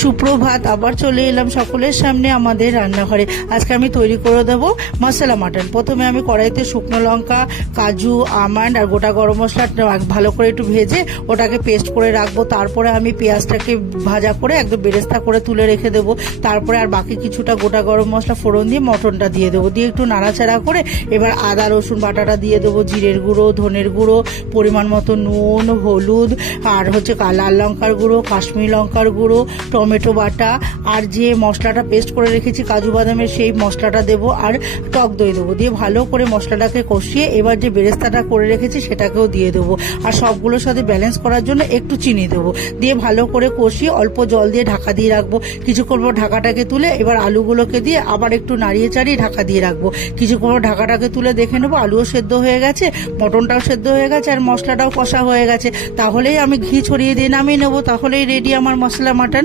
সুপ্রভাত, আবার চলে এলাম সকলের সামনে আমাদের রান্নাঘরে। আজকে আমি তৈরি করে দেব মশলা মাটন। প্রথমে আমি কড়াইতে শুকনো লঙ্কা, কাজু, আমন্ড আর গোটা গরম মশলা ভালো করে একটু ভেজে ওটাকে পেস্ট করে রাখব। তারপরে আমি পেঁয়াজটাকে ভাজা করে একদম বেরেস্তা করে তুলে রেখে দেবো। তারপরে আর বাকি কিছুটা গোটা গরম মশলা ফোড়ন দিয়ে মটনটা দিয়ে দেবো। দিয়ে একটু নাড়াচাড়া করে এবার আদা, রসুন বাটাটা দিয়ে দেবো, জিরের গুঁড়ো, ধনের গুঁড়ো, পরিমাণ মতো নুন, হলুদ আর হচ্ছে লাল লঙ্কার গুঁড়ো, কাশ্মীর লঙ্কার গুঁড়ো টমেটো বাটা আর যে মশলাটা পেস্ট করে রেখেছি, কাজু বাদামের সেই মশলাটা দেবো আর টক দই দেবো। দিয়ে ভালো করে মশলাটাকে কষিয়ে এবার যে বেরেস্তাটা করে রেখেছি, সেটাকেও দিয়ে দেবো। আর সবগুলোর সাথে ব্যালেন্স করার জন্য একটু চিনি দেবো। দিয়ে ভালো করে কষিয়ে অল্প জল দিয়ে ঢাকা দিয়ে রাখব। কিছুক্ষণ পর ঢাকাটাকে তুলে এবার আলুগুলোকে দিয়ে আবার একটু নাড়িয়ে চাড়িয়ে ঢাকা দিয়ে রাখব। কিছুক্ষণ পর ঢাকাটাকে তুলে দেখে নেব, আলুও সেদ্ধ হয়ে গেছে, মটনটাও সেদ্ধ হয়ে গেছে আর মশলাটাও কষা হয়ে গেছে। তাহলেই আমি ঘি ছড়িয়ে দিয়ে নামিয়ে নেব। তাহলেই রেডি আমার মশলা মাটন